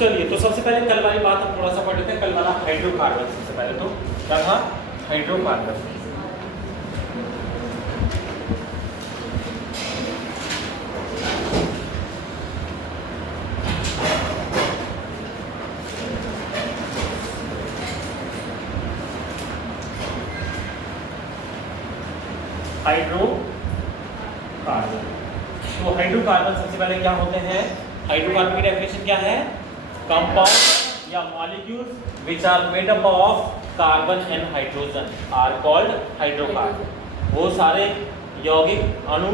चलिए, तो सबसे पहले कल वाली बात हम थोड़ा सा पढ़ लेते हैं। कल वाला हाइड्रोकार्बन, सबसे पहले तो क्या था? हाइड्रोकार्बन। हाइड्रोकार्बन, तो हाइड्रोकार्बन सबसे पहले क्या होते हैं? हाइड्रोकार्बन की डेफिनेशन क्या है? कंपाउंड या molecules which are made up of carbon and hydrogen are called hydrocarbon. वो सारे यौगिक अणु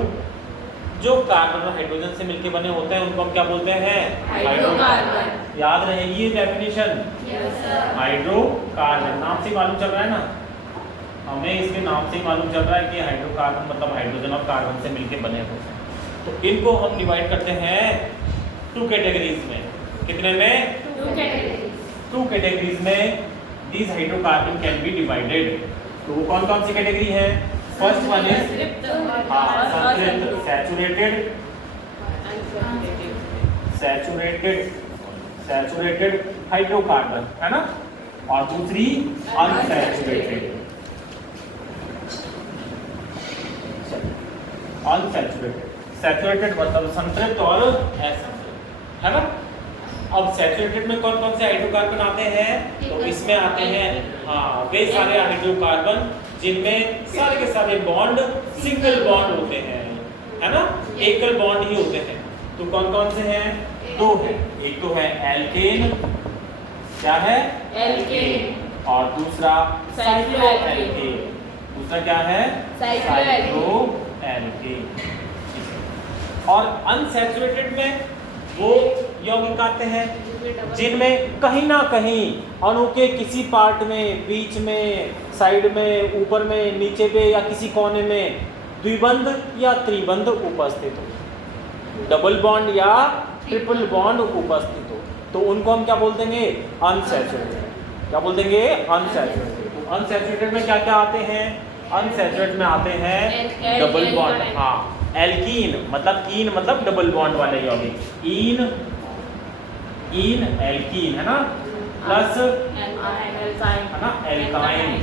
जो कार्बन और हाइड्रोजन से मिलकर बने होते हैं उनको हम क्या बोलते हैं? हाइड्रोकार्बन। याद रहेगी ये डेफिनेशन? Yes sir. हाइड्रोकार्बन नाम से मालूम चल रहा है ना, हमें इसके नाम से ही मालूम चल रहा है कि हाइड्रोकार्बन मतलब हाइड्रोजन और कार्बन से मिलकर बने होते हैं। तो इनको हम डिवाइड करते हैं 2 कैटेगरीज में। कितने में? 2 कैटेगरीज। 2 कैटेगरीज में these hydrocarbon can be divided. तो वो कौन कौन सी कैटेगरी है? फर्स्ट वन इज संतृप्त, सैचुरेटेड हाइड्रोकार्बन, है ना, और दूसरी अनसैचुरेटेड। सैचुरेटेड मतलब संतृप्त और असंतृप्त, है ना। अब सैचुरेटेड में कौन कौन से हाइड्रोकार्बन आते हैं? तो इसमें आते हैं वे सारे हाइड्रोकार्बन जिनमें सारे के सारे बॉन्ड सिंगल बॉन्ड होते हैं, है ना, एकल बॉन्ड ही होते हैं। तो कौन कौन से हैं? 2 है। एक तो है एल्केन, क्या है? एल्केन। और दूसरा साइक्लोएल्केन। दूसरा क्या है? साइक्लोएल्केन। और अनसैचुरेटेड में वो यौगिक आते हैं जिनमें कहीं ना कहीं अणु के किसी पार्ट में, बीच में, साइड में, ऊपर में, नीचे पे या किसी कोने में द्विबंध या त्रिबंध उपस्थित हो, डबल बॉन्ड या ट्रिपल बॉन्ड उपस्थित हो, तो उनको हम क्या बोल देंगे? अनसैचुरेटेड। क्या बोल देंगे? अनसैचुरेटेड। तो अनसैचुरेटेड में क्या क्या आते हैं? अनसैचुरेटेड में आते हैं डबल बॉन्ड, हाँ, एल्कीन मतलब कीन मतलब डबल बॉन्ड वाले यौगिक, इन एल्कीन, है ना, प्लस है ना एल्काइन।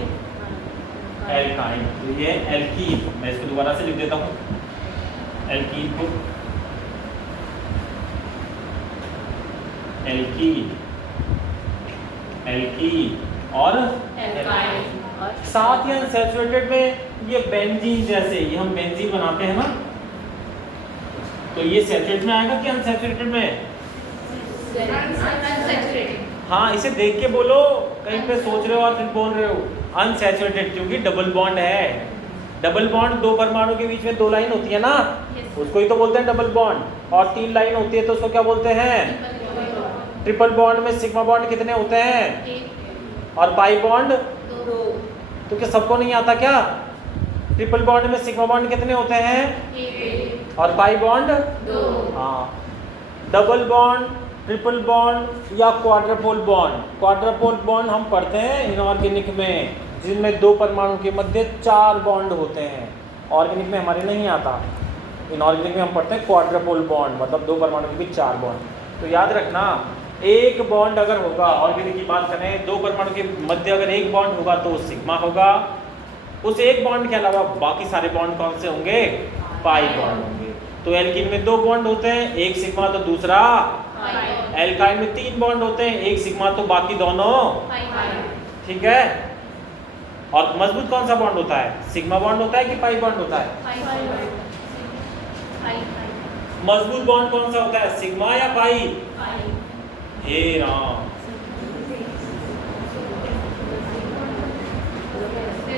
तो ये एल्कीन, मैं इसको दोबारा से लिख देता हूँ एल्कीन को, एल्कीन और एल्काइन। साथ ही अनसैचुरेटेड में ये बेंजीन, जैसे ये हम बेंजीन बनाते हैं ना, तो ये सैचुरेटेड में आएगा कि अनसैचुरेटेड में? अनसैचुरेटेड। हाँ, इसे देख के बोलो, कहीं पे सोच रहे हो और फिर बोल रहे हो अनसैचुरेटेड, क्योंकि डबल बॉन्ड है। डबल बॉन्ड 2 परमाणु के बीच में 2 लाइन होती है ना, उसको ही तो बोलते हैं डबल बॉन्ड। और 3 लाइन होती है तो उसको क्या बोलते हैं? ट्रिपल बॉन्ड में सिग्मा बॉन्ड कितने होते हैं? और पाई बॉन्ड 2। तो क्या सबको नहीं आता क्या? ट्रिपल बॉन्ड में सिग्मा बॉन्ड कितने होते हैं? 1 और पाई बॉन्ड 2। हाँ, डबल बॉन्ड, ट्रिपल बॉन्ड या क्वाड्रपल बॉन्ड। क्वाड्रपल बॉन्ड हम पढ़ते हैं इनऑर्गेनिक में, जिनमें 2 परमाणु के मध्य 4 बॉन्ड होते हैं। ऑर्गेनिक में हमारे नहीं आता, इनऑर्गेनिक में हम पढ़ते हैं क्वाड्रपल बॉन्ड, मतलब 2 परमाणु के बीच 4 बॉन्ड। तो याद रखना, एक बॉन्ड अगर होगा, ऑर्गेनिक की बात करें, 2 परमाणु के मध्य अगर एक बॉन्ड होगा तो सिग्मा होगा। उस एक बॉन्ड के अलावा बाकी सारे बॉन्ड कौन से होंगे? पाई बॉन्ड होंगे। तो एल्कीन में 2 बॉन्ड होते हैं, एक सिग्मा तो दूसरा पाई। एल्काइन में 3 बॉन्ड होते हैं, एक सिग्मा तो बाकी दोनों पाई। ठीक है। और मजबूत कौन सा बॉन्ड होता है? सिग्मा बॉन्ड होता है कि पाई बॉन्ड होता है? मजबूत बॉन्ड कौन सा होता है, सिग्मा या पाई? हे राम,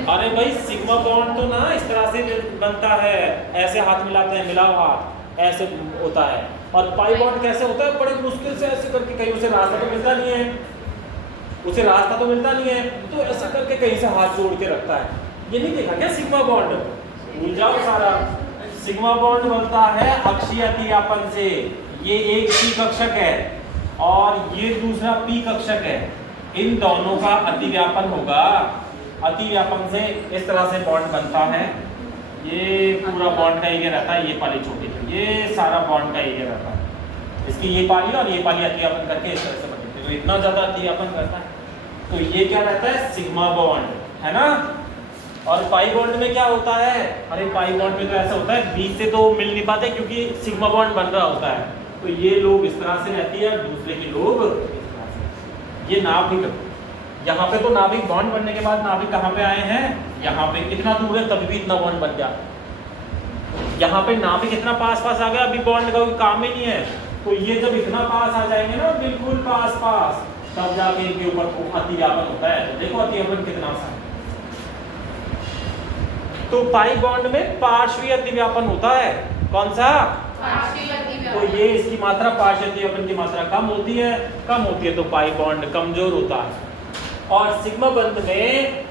अरे भाई सिग्मा बॉन्ड तो ना इस तरह से बनता है, ऐसे हाथ मिलाते हैं, मिलाओ हाथ, ऐसे होता है। और पाई बॉन्ड कैसे होता है? बड़े मुश्किल से ऐसे करके, कहीं उसे रास्ता तो मिलता नहीं है, तो ऐसे करके कहीं से हाथ जोड़ के रखता है। ये नहीं देखा क्या सिग्मा बॉन्ड? भूल जाओ सारा। सिग्मा बॉन्ड बनता है अक्षीय अतिव्यापन से, ये एक सी कक्षक है और ये दूसरा पी कक्षक है, इन दोनों का अतिव्यापन होगा। अतिव्यापन से इस तरह से बॉन्ड बनता है, ये पूरा बॉन्ड का एरिया रहता है, ये वाली छोटी, ये सारा बॉन्ड का एरिया रहता है। इसकी ये पाली और ये पाली अतिव्यापन करके इस तरह से बनती है, तो इतना ज्यादा अतिव्यापन करता है। तो ये क्या रहता है, सिग्मा बॉन्ड, है ना। और पाई बॉन्ड में क्या होता है, अरे पाई बॉन्ड में तो ऐसा होता है बीच से तो मिल नहीं पाते क्योंकि सिग्मा बॉन्ड बन रहा होता है, तो ये लोग इस तरह से रहती है और दूसरे के लोग इस तरह से। ये नाभिक, यहाँ पे तो नाभिक बॉन्ड बनने के बाद नाभिक कहाँ पे आए हैं, यहाँ पे। इतना दूर है तभी भी इतना बॉन्ड बन गया। यहाँ पे नाभिक इतना पास पास आ गया, अभी बॉन्ड का कोई काम ही नहीं है। तो ये जब इतना पास आ जाएंगे ना, बिल्कुल पास पास, तब जाके इनके ऊपर अतिव्यापन होता है। तो देखो अतिव्यापन कितना सा है। तो पाई बॉन्ड में पार्श्वीय अतिव्यापन होता है। कौन सा, पार्श्वीय तो अतिव्यापन। ये इसकी मात्रा पार्श्वीय अतिव्यापन की मात्रा कम होती है, तो पाई बॉन्ड कमजोर होता है। और सिग्मा बंध में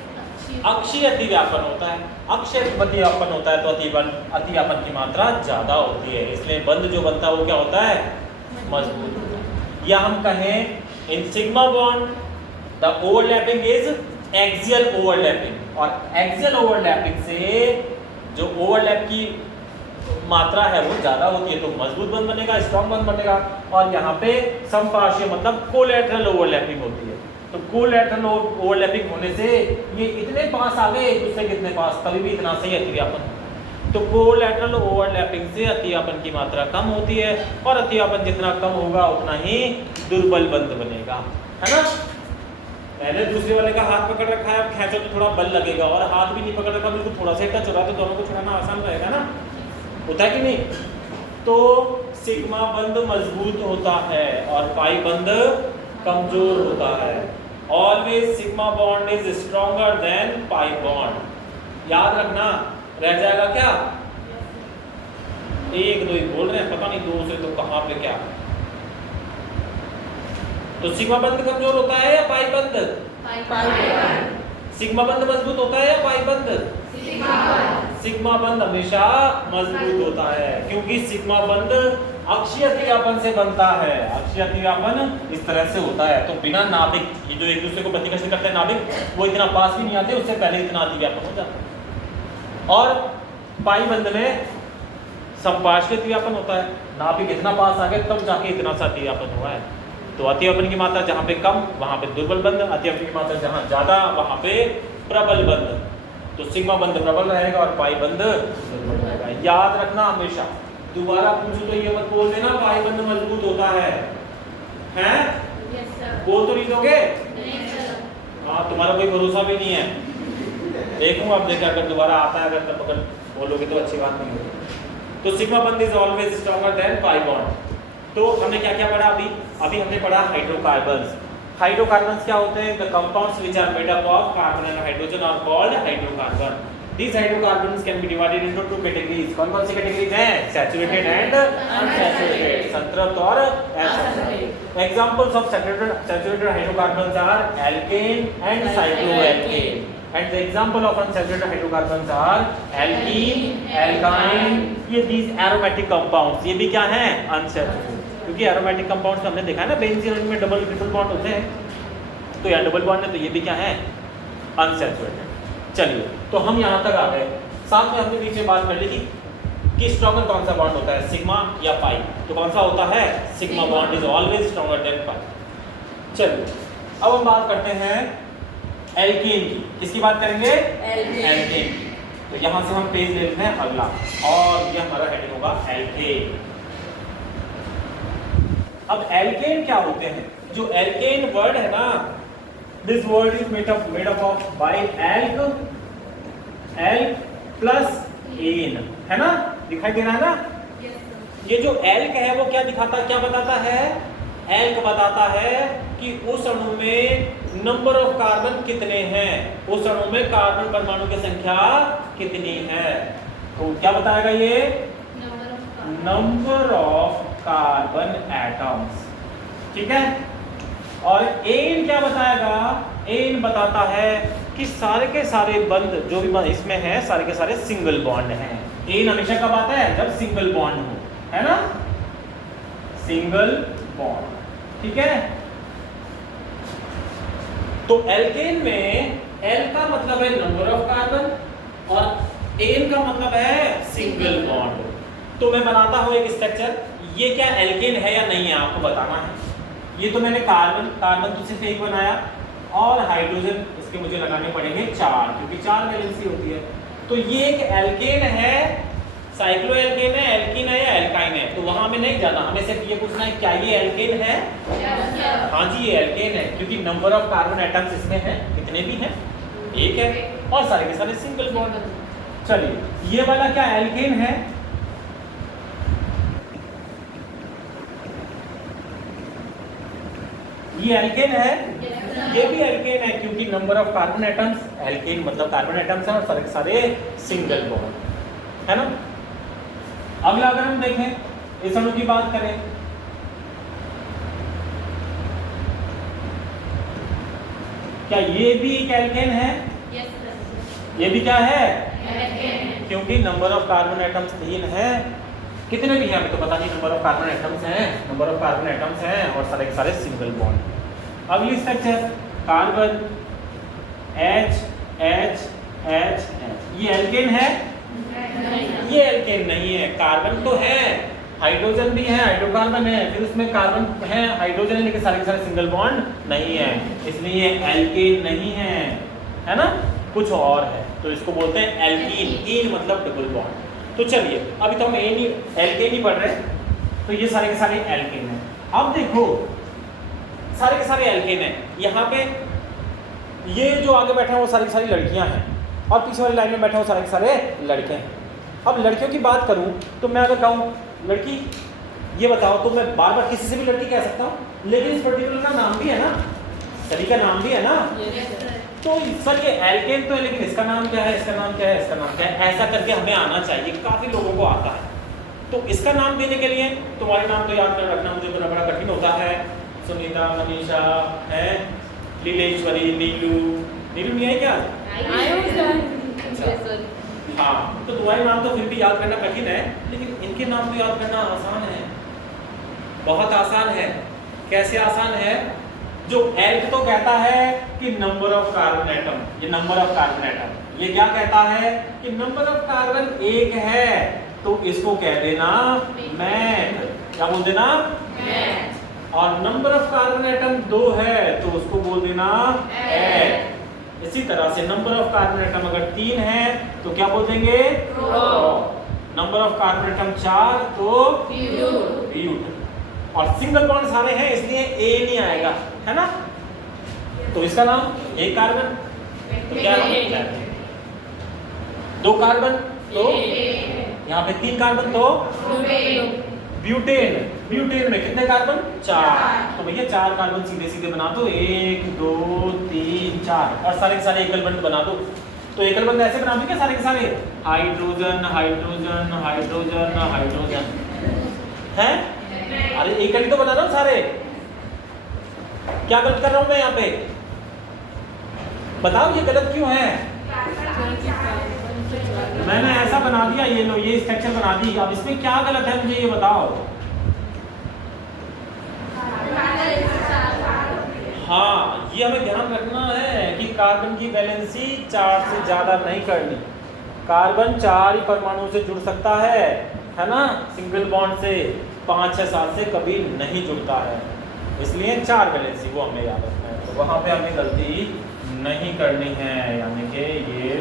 अक्षीय अतिव्यापन होता है। अक्षीय अतिव्यापन होता है तो अतिव्यापन की मात्रा ज्यादा होती है, इसलिए बंध जो बनता है वो क्या होता है, मजबूत होता है। या हम कहें in sigma bond the overlapping is axial overlapping, और एक्सियल ओवरलैपिंग से जो ओवरलैप की मात्रा है वो ज्यादा होती है, तो मजबूत बंध बनेगा, स्ट्रॉन्ग बंध बनेगा। और यहाँ पे समपार्श्वीय मतलब कोलैटरल ओवरलैपिंग होती है। तो कोलैटरल ओवरलैपिंग होने से ये इतने पास आ गए एक दूसरे के इतने पास, तभी भी इतना सही अतिव्यापन होता है। तो कोलैटरल ओवरलैपिंग से अतिव्यापन की मात्रा कम होती है, और अतिव्यापन जितना कम होगा उतना ही दुर्बल बंध बनेगा, है ना। मैंने दूसरे वाले का हाथ पकड़ रखा है, अब खींचो तो थोड़ा बल लगेगा, और हाथ भी नहीं पकड़ रखा, बिल्कुल थोड़ा सा टच हो रहा है, तो दोनों को छुड़ाना आसान रहेगा ना, होता है कि नहीं। तो सिग्मा बंध मजबूत होता है और पाई बंध कमजोर होता है। Always sigma bond is stronger than pi bond. याद रखना, रह जाएगा क्या, एक दो ही बोल रहे हैं, पता नहीं दो से तो कहां पे क्या। तो सिग्मा बंध कमजोर होता है या पाई बंध, सिग्मा बंध मजबूत होता है या पाई बंध, सिग्मा बंध हमेशा मजबूत होता है, क्योंकि सिग्मा बंध अक्षीय अतिव्यापन से बनता है। अक्षीय अतिव्यापन इस तरह से होता है, तो बिना नाभिक, ये जो एक दूसरे को प्रतिकर्षण करते हैं नाभिक, वो इतना पास भी नहीं आते, उससे पहले इतना अतिव्यापन हो जाता है। और पाई बंध में समपार्श्वीय अतिव्यापन होता है, नाभिक इतना पास आ गए तब जाके इतना सा अतिव्यापन हुआ है। तो अतिव्यापन की मात्रा जहाँ पे कम वहाँ पे दुर्बल बंध, अतिव्यापन की मात्रा जहाँ ज्यादा वहाँ पे प्रबल बंध। तो सिग्मा बंध प्रबल रहेगा और पाई बंध दुर्बल रहेगा। याद रखना हमेशा, दोबारा पूछो तो ये मत बोल देना पाई बंध मजबूत होता है, हैं? Yes sir. बोल तो नहीं दोगे? नहीं सर। हाँ, तुम्हारा कोई भरोसा भी नहीं है। देखूंगा अब, देखा अगर दोबारा आता है, अगर तब अगर बोलोगे तो अच्छी बात नहीं होगी। तो सिग्मा बंध is always stronger than pi bond. तो हमने क्या क्या पढ़ा अभी हमने पढ़ा हाइड्रोकार्बन्स। हाइड्रोकार्बन्स क्या होते हैं, the compounds which are made up of carbon and hydrogen are called hydrocarbon. These hydrocarbons can be divided into two categories. कौन-कौन सी categories हैं? Saturated and unsaturated. संतृप्त और असंतृप्त। Examples of saturated hydrocarbons are alkane and cycloalkane. And the example of unsaturated hydrocarbons are alkene, alkyne. ये these aromatic compounds, ये भी क्या हैं? Unsaturated. क्योंकि aromatic compounds हमने देखा है ना, बेंजीन में डबल ट्रिपल बॉन्ड होते हैं, तो यहाँ डबल बॉन्ड है, तो ये भी क्या है? Unsaturated। चलिए, तो हम यहाँ तक आ गए। साथ में हमने बीच में बात कर ली थी कि स्ट्रॉन्गर कौन सा बॉन्ड होता है, सिग्मा या पाई। तो कौन सा होता है? Sigma bond is always stronger than pi. चलिए, अब हम बात करते हैं एल्केन की। किसकी बात करेंगे? एल्केन की। तो यहाँ से हम पेज ले लेते हैं अगला, और ये हमारा हेडिंग होगा एल्केन। अब एल्केन क्या होते हैं? जो एल्केन वर्ड है ना, this word is made up of by alk plus ane, है ना, दिखाई दे रहा है ना। Yes sir. ये जो एल्क है वो क्या दिखाता, क्या बताता है? एल्क बताता है कि उस अणु में नंबर ऑफ कार्बन कितने हैं, उस अणु में कार्बन परमाणु की संख्या कितनी है। तो क्या बताएगा ये? नंबर ऑफ कार्बन एटम्स, ठीक है। और एन क्या बताएगा? एन बताता है कि सारे के सारे बंध जो भी इसमें है, सारे के सारे सिंगल बॉन्ड हैं। एन हमेशा कब आता है? जब सिंगल बॉन्ड हो, है ना, सिंगल बॉन्ड, ठीक है। तो एल्केन में एल का मतलब है नंबर ऑफ कार्बन और एन का मतलब है सिंगल बॉन्ड। तो मैं बनाता हूं एक स्ट्रक्चर, ये क्या एल्केन है या नहीं है आपको बताना है। ये तो मैंने कार्बन तो सिर्फ एक बनाया और हाइड्रोजन इसके मुझे लगाने पड़ेंगे 4 क्योंकि 4 वैलेंसी होती है। तो ये एक एल्केन है, साइक्लो एल्केन है, एल्कीन है या एल्काइन है, तो वहां हमें नहीं जाना, हमें सिर्फ ये पूछना है क्या ये एल्केन है। हाँ जी ये एल्केन है क्योंकि नंबर ऑफ कार्बन एटम्स इसमें है, कितने भी हैं, एक है और सारे के सारे सिंगल बॉन्ड। चलिए ये वाला क्या एल्केन है, ये एल्केन है, ये भी एल्केन है क्योंकि number of carbon atoms, alkane मतलब कार्बन एटम्स है और सारे के सारे सिंगल बॉन्ड है ना। अगला अगर हम देखें इस अणु की बात करें, क्या ये भी एक एल्केन है? ये भी क्या है? क्योंकि नंबर ऑफ कार्बन एटम्स 3 है, कितने भी हैं हमें तो पता नहीं, नंबर ऑफ कार्बन एटम्स हैं, नंबर ऑफ कार्बन एटम्स हैं और सारे के सारे सिंगल बॉन्ड। अगली structure carbon H H H H, ये एल्केन है? ये एल्केन नहीं है, कार्बन तो है, हाइड्रोजन भी है, हाइड्रोकार्बन है, फिर उसमें कार्बन है, हाइड्रोजन है, लेकिन सारे के सारे सिंगल बॉन्ड नहीं है, इसलिए एल्केन नहीं है ना, कुछ और है, तो इसको बोलते हैं एल्कीन। इन मतलब डबल बॉन्ड। तो चलिए अभी तो हम एल्केन ही पढ़ रहे हैं, तो ये सारे के सारे एल्केन हैं। अब देखो सारे के सारे एल्केन हैं, यहाँ पे ये जो आगे बैठे हैं वो सारी की सारी लड़कियां हैं और पीछे वाली लाइन में बैठे हैं वो सारे के सारे लड़के हैं। अब लड़कियों की बात करूं तो मैं अगर कहूं लड़की ये बताओ, तो मैं बार बार किसी से भी लड़की कह सकता हूं, लेकिन इस पर्टिकुलर का नाम भी है ना, सभी का नाम भी है ना। तो सर ये एल्केन तो है, लेकिन इसका नाम क्या है, इसका नाम क्या है, इसका नाम क्या है, ऐसा करके हमें आना चाहिए, काफी लोगों को आता है। तो इसका नाम देने के लिए तुम्हारे नाम तो याद कर रखना मुझे बड़ा कठिन होता है, सुनीता, मनीषा है, लीलेश्वरी, नीलू नहीं है क्या? हाँ, तो तुम्हारे नाम तो फिर भी याद करना कठिन है, लेकिन इनके नाम तो याद करना आसान है, बहुत आसान है। कैसे आसान है? जो एल्क तो कहता है कि नंबर ऑफ कार्बन एटम, ये नंबर ऑफ कार्बन एटम, ये क्या कहता है कि नंबर ऑफ कार्बन 1 है, तो इसको कह देना मैथ, क्या बोल देना मैथ। और नंबर ऑफ कार्बन एटम 2 है तो उसको बोल देना एट। इसी तरह से नंबर ऑफ कार्बन एटम अगर 3 है तो क्या बोल देंगे pro. Number of carbon atom 4 तो ब्यूट। और सिंगल बॉन्ड सारे हैं इसलिए ए नहीं आएगा, है ना। तो इसका नाम एक कार्बन तो क्या नाम, 2 कार्बन तो यहाँ पे 3 कार्बन तो ब्यूटेन। ब्यूटेन में कितने कार्बन? 4। तो भैया 4 कार्बन सीधे सीधे बना दो, 1 2 3 4 और सारे के सारे एकल बंध बना दो। तो एकल बंध ऐसे बना देंगे सारे के सारे, हाइड्रोजन हाइड्रोजन हाइड्रोजन हाइड्रोजन है। अरे एकल ही तो बना रहा हूँ सारे, क्या गलत कर रहा हूँ मैं यहाँ पे, बताओ ये गलत क्यों है? मैंने ऐसा बना दिया, ये लो ये स्ट्रक्चर बना दी, अब इसमें क्या गलत है मुझे ये बताओ। हाँ ये हमें ध्यान रखना है कि कार्बन की वैलेंसी 4 से ज़्यादा नहीं करनी। कार्बन 4 ही परमाणु से जुड़ सकता है ना, सिंगल बॉन्ड से 5 6 7 से कभी नहीं जुड़ता है, इसलिए 4 वैलेंसी वो हमें याद रखना है। तो वहाँ पे हमें गलती नहीं करनी है, यानी कि ये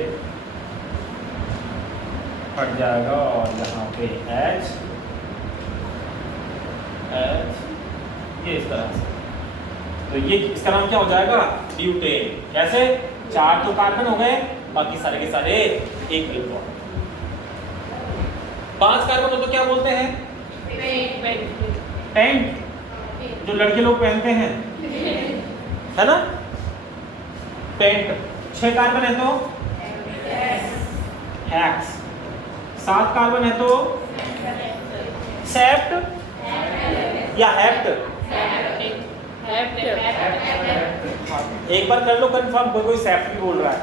हट जाएगा और यहाँ पे H ये इस तरह से, तो ये इसका नाम क्या हो जाएगा ब्यूटेन। कैसे? 4 तो कार्बन हो गए, बाकी सारे के सारे एक बॉन्ड। 5 कार्बन हो तो क्या बोलते हैं? पेंट, जो लड़के लोग पहनते हैं, है ना, पेंट। 6 कार्बन है तो हेक्स, 7 कार्बन है तो सेप्ट या हेप्ट। एक बार कर लो कंफर्म, कोई सेप्ट भी बोल रहा है।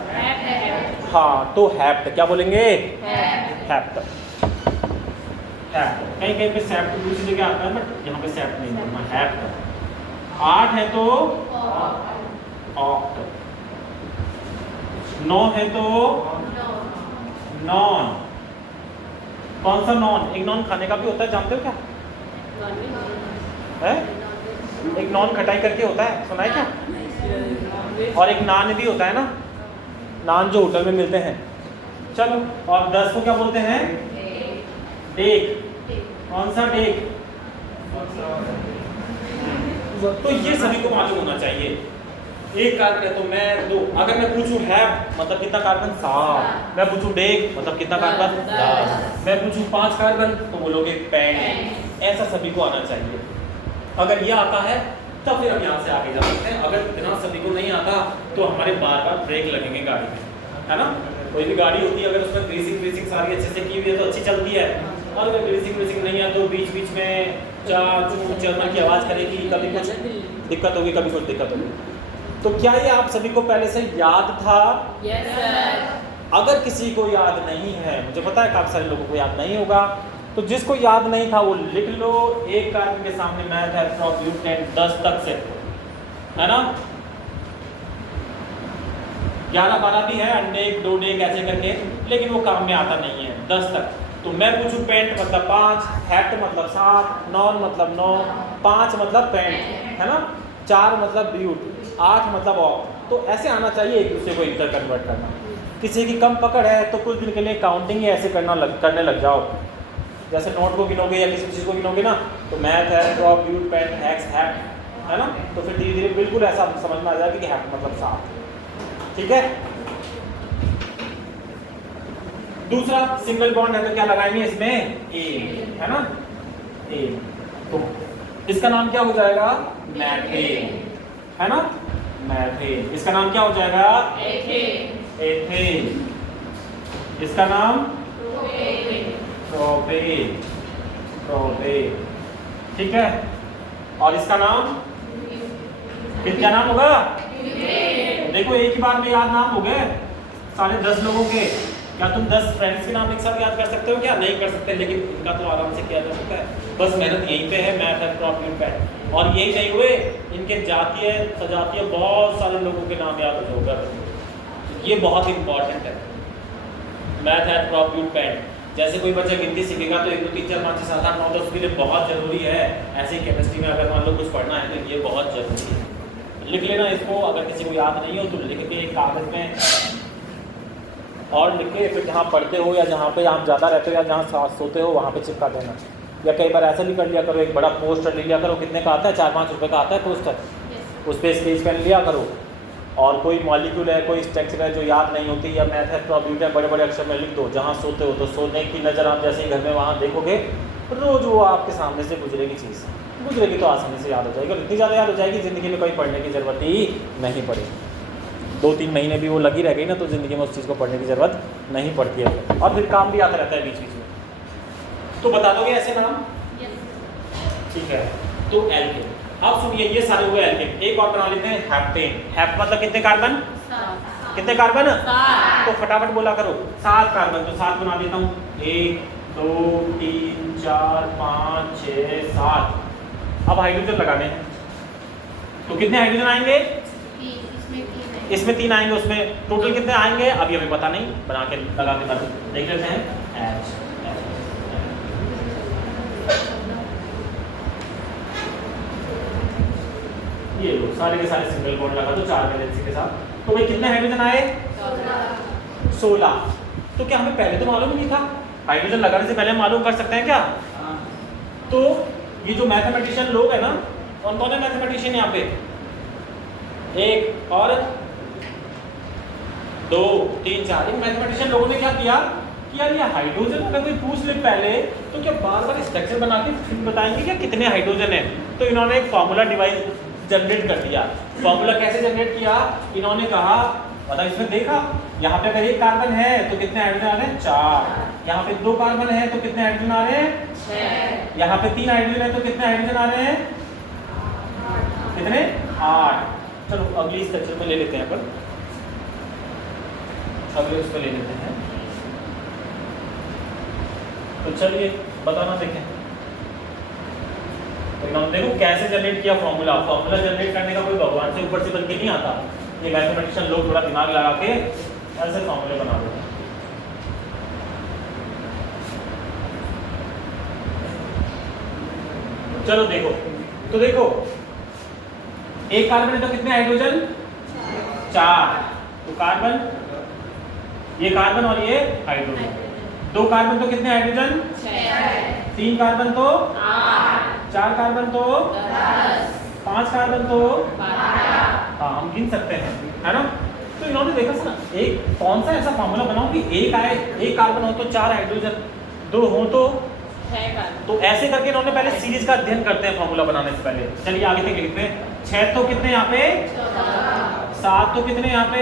हाँ तो हेप्ट, क्या बोलेंगे? हेप्ट। कहीं कहीं पे सेप्ट दूसरी जगह आता है, बट यहाँ पे सेप्ट नहीं बोलना, हेप्ट। 8 है तो ऑक्ट, 9 है तो नॉन। कौन सा नॉन? एक नॉन खाने का भी होता है, जानते हो क्या? है? एक नॉन खटाई करके होता है, सुना है क्या? और एक नान भी होता है ना, नान जो होटल में मिलते हैं। चलो, और 10 को क्या बोलते हैं? डेक। कौन सा डेक? तो ये सभी को मालूम होना चाहिए। एक कार्बन है तो मैं 2, अगर मैं पूछूं हैव मतलब कितना कार्बन? 7। मैं पूछूं डेक मतलब कितना कार्बन? 10। मैं पूछूं 5 कार्बन तो बोलोगे पेंट। ऐसा सभी को आना चाहिए। अगर ये आता है तब फिर हम यहाँ से आगे जा सकते हैं। अगर इतना सभी को नहीं आता तो हमारे बार बार ब्रेक लगेंगे गाड़ी में, है ना? कोई भी गाड़ी होती है अगर उसमें ग्रीसिंग सारी अच्छे से की हुई है तो अच्छी चलती है, और अगर ग्रीसिंग नहीं है तो बीच बीच में चलने की आवाज़ करेगी, कभी कुछ दिक्कत होगी, कभी कुछ दिक्कत होगी। तो क्या ये आप सभी को पहले से याद था? Yes sir. अगर किसी को याद नहीं है, मुझे पता है काफ़ी सारे लोगों को याद नहीं होगा, तो जिसको याद नहीं था वो लिख लो। एक कार्बन के सामने मैथ है प्रोब्यूटेंट 10 तक से, है ना? 11 12 भी है, अनडेक 2 डेक ऐसे करके, लेकिन वो काम में आता नहीं है 10 तक। तो मैं पूछूं पेंट मतलब 5, हैप्ट मतलब 7, नॉन मतलब 9, 5 मतलब पेंट, है ना? 4 मतलब ब्यूट, 8 मतलब ऑफ। तो ऐसे आना चाहिए एक दूसरे को इंटर कन्वर्ट करना। किसी की कम पकड़ है तो कुछ दिन के लिए काउंटिंग ही ऐसे करने लग जाओ। जैसे नोट को गिनोगे या किसी चीज़ को गिनोगे ना, तो मैथ है, ड्रॉप, ब्यूट, पेन, हैक्स, हैप, है ना? तो फिर धीरे धीरे बिल्कुल ऐसा समझ में आ जाएगा कि हैप मतलब 7। ठीक है? दूसरा सिंगल बॉन्ड है तो क्या लगाएंगे इसमें? ए, है ना? ए। तो इसका नाम क्या हो जाएगा? मैथेन, है ना? मैथेन। इसका नाम क्या हो जाएगा? एथेन। इसका नाम प्रोपेन। ठीक है? और इसका नाम फिर क्या नाम होगा? देखो एक ही बार में याद नाम हो गए सारे 10 लोगों के। क्या तुम 10 फ्रेंड्स के नाम एक साथ याद कर सकते हो? क्या नहीं कर सकते, लेकिन इनका तो आराम से किया जा सकता है। बस मेहनत यहीं पे है, मैथ है, प्रोपेन। और यही नहीं हुए, इनके जातीय सजातीय बहुत सारे लोगों के नाम याद हो जाएगा। ये बहुत इंपॉर्टेंट है, मैथ है, प्रोपेन। जैसे कोई बच्चा गिनती सीखेगा तो 1 2 3 4 5 6 7 8 9 10 उसके लिए बहुत ज़रूरी है। ऐसे ही केमिस्ट्री में अगर मान लो कुछ पढ़ना है तो ये बहुत ज़रूरी है। लिख लेना इसको, अगर किसी को याद नहीं हो तो लिख के एक कागज़ में और लिख के फिर जहाँ पढ़ते हो या जहाँ पे आप ज़्यादा रहते हो या जहाँ साथ सोते हो वहाँ पे चिपका देना। या कई बार ऐसा भी कर लिया करो, एक बड़ा पोस्टर ले लिया करो। कितने का आता है? 4-5 रुपये का आता है पोस्टर। उस पर स्केच पेन लिया करो, और कोई मॉलिक्यूल है, कोई स्ट्रक्चर है जो याद नहीं होती, या मैथ है, प्रोबेबिलिटी है, बड़े बड़े अक्षर में लिख दो। जहाँ सोते हो तो सोने की नज़र आप जैसे ही घर में वहाँ देखोगे, रोज़ वो आपके सामने से गुजरेगी चीज़, गुजरेगी तो आसानी से याद हो जाएगी। और इतनी ज़्यादा याद हो जाएगी ज़िंदगी में कोई पढ़ने की ज़रूरत ही नहीं पड़ेगी। 2-3 महीने भी वो लगी रह गई ना तो ज़िंदगी में उस चीज़ को पढ़ने की ज़रूरत नहीं पड़ती है, और फिर काम भी आता रहता है बीच बीच में। तो बता दोगे ऐसे नाम? ठीक है, तो एल्केन। अब सुनिए, ये सारे हुए एल्केन। एक और बना लेते हैं हेप्टेन। हेप मतलब कितने कार्बन? 7। कितने कार्बन? 7। तो फटाफट बोला करो। 7 कार्बन। तो 7 बना देता हूँ। 1 2 3 4 5 6 7। अब हाइड्रोजन लगाने हैं, तो कितने हाइड्रोजन आएंगे? इसमें 3 आएंगे। उसमें टोटल कितने आएंगे अभी हमें पता नहीं, बना के लगा के देख लेते हैं। H। ये लो, सारे के सारे सिंगल बॉन्ड लगा दो 4 वैलेंसी के साथ। तो भाई कितने हाइड्रोजन आए? 16। तो क्या हमें पहले तो मालूम नहीं था? हाइड्रोजन लगाने से पहले मालूम कर सकते हैं क्या? तो ये जो मैथमेटिशियन लोग है ना, कौन कौन है मैथमेटिशियन यहाँ पे? 1 और 2 3 4। इन मैथमेटिशियन लोगों ने क्या किया कि यार ये हाइड्रोजन अगर कोई पूछ ले पहले तो क्या बार बार स्ट्रक्चर बना के फिर बताएंगे क्या कितने हाइड्रोजन है? तो इन्होंने एक फार्मूला डिवाइस जनरेट कर दिया। फार्मूला कैसे जनरेट किया? इन्होंने कहा, मतलब इसमें देखा, यहाँ पे अगर 1 कार्बन है तो कितने हाइड्रोजन आ रहे हैं? 4। यहाँ पे 2 कार्बन है तो कितने हाइड्रोजन आ रहे हैं? 6। यहाँ पे 3 हाइड्रोजन है तो कितने हाइड्रोजन आ रहे हैं? कितने? 8। चलो अगली स्ट्रक्चर में ले लेते हैं अपन, अगले उस पर ले लेते हैं। तो चलिए बताना देखें। तो देखो कैसे जनरेट किया फॉर्मूला। फॉर्मूला जनरेट करने का कोई भगवान से ऊपर से बन के नहीं आता। ये मैथमेटिशियन लोग थोड़ा दिमाग लगा के ऐसे फॉर्मूले बना देते हैं। चलो देखो, तो देखो एक कार्बन है तो कितने हाइड्रोजन? 4। तो कार्बन, ये कार्बन और ये हाइड्रोजन। 2 कार्बन तो कितने हाइड्रोजन? 3 कार्बन तो 4 कार्बन तो 5 कार्बन तो हाँ, हम गिन सकते हैं, है ना। तो इन्होंने देखा ना, एक कौन सा ऐसा फॉर्मूला बनाओ कि एक कार्बन हो तो 4 हाइड्रोजन, 2 हो तो ऐसे करके इन्होंने पहले सीरीज का अध्ययन करते हैं फॉर्मूला बनाने से पहले। चलिए आगे तक लिखते हैं। 6 तो कितने यहाँ पे? 7 तो कितने यहाँ पे?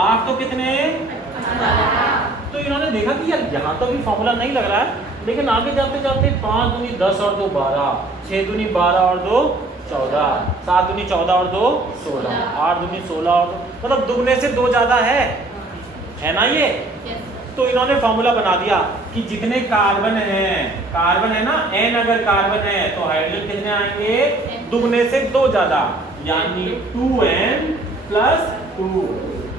8 तो कितने? तो इन्होंने देखा कि यार यहाँ तो भी फॉर्मूला नहीं लग रहा है, लेकिन आगे जाते जाते 5 दूनी 10 और 2 12, 6 दूनी 12 और 2 14, 7 दूनी 14 और 2 16, 8 दूनी 16 और 2, मतलब दुगने से 2 ज्यादा है ना ये। तो इन्होंने फॉर्मूला बना दिया कि जितने कार्बन है ना, n अगर कार्बन है तो हाइड्रोजन कितने आएंगे? दुगने से 2 ज्यादा, यानी 2n + 2।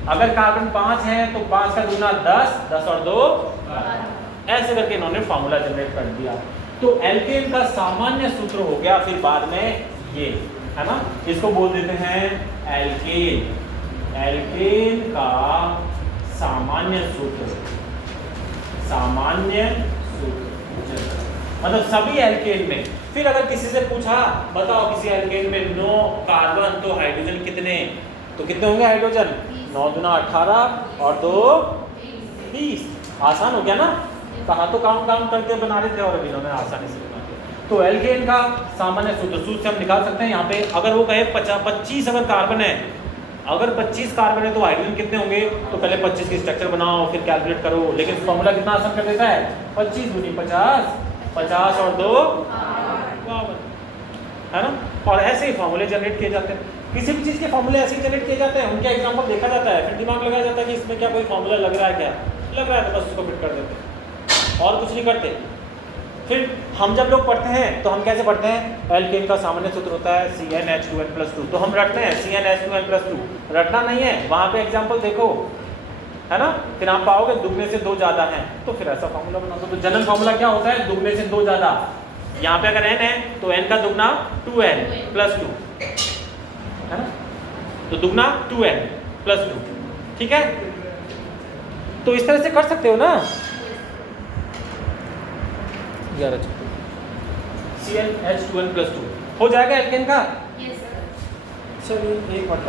अगर कार्बन 5 है तो 5 का दुगना 10, 10 और 2 ऐसे करके इन्होंने फॉर्मूला जनरेट कर दिया। तो एल्केन का सामान्य सूत्र हो गया, फिर बाद में ये, है ना, इसको बोल देते हैं एल्केन। एल्केन का सामान्य सूत्र, मतलब सभी एल्केन में। फिर अगर किसी से पूछा बताओ किसी एल्केन में 9 कार्बन तो हाइड्रोजन कितने, तो कितने होंगे हाइड्रोजन? 9 दूना 18 और 2 20। आसान हो गया ना, कहाँ तो काम करके बना रहे थे और अभी इन्होंने आसानी से बना दिया। तो एल्केन का सामान्य सूत्र से हम निकाल सकते हैं यहाँ पे। अगर वो कहे 25 अगर कार्बन है, अगर 25 कार्बन है तो हाइड्रोजन कितने होंगे, तो पहले 25 की स्ट्रक्चर बनाओ फिर कैलकुलेट करो। लेकिन फॉर्मूला कितना आसान कर देता है? 25 दूनी 50, 50 और 2 52, है ना। और ऐसे ही फॉर्मूले जनरेट किए जाते हैं। किसी भी चीज़ के फॉर्मूले ऐसे ही जनरेट किए जाते हैं, उनका एग्जाम्पल देखा जाता है, फिर दिमाग लगाया जाता है कि इसमें क्या कोई फॉर्मूला लग रहा है, क्या लग रहा है तो बस उसको फिट कर देते हैं और कुछ नहीं करते। फिर हम जब लोग पढ़ते हैं तो हम कैसे पढ़ते हैं? एल्केन का सामान्य सूत्र होता है CnH2n+2। तो हम रटते हैं CnH2n+2, रटना नहीं है, वहाँ पे एग्जाम्पल देखो, है ना। फिर आप पाओगे दुगने से 2 ज्यादा हैं, तो फिर ऐसा फॉर्मूला बना दो। तो जनरल फॉर्मूला क्या होता है? दुगने से 2 ज्यादा। यहाँ पे अगर n है तो n का दुगना 2n+2, है ना, तो दुगना 2n+2, ठीक है। तो इस तरह से कर सकते हो ना। CnH2n+2 हो जाएगा एल्केन का। चलिए एक मिनट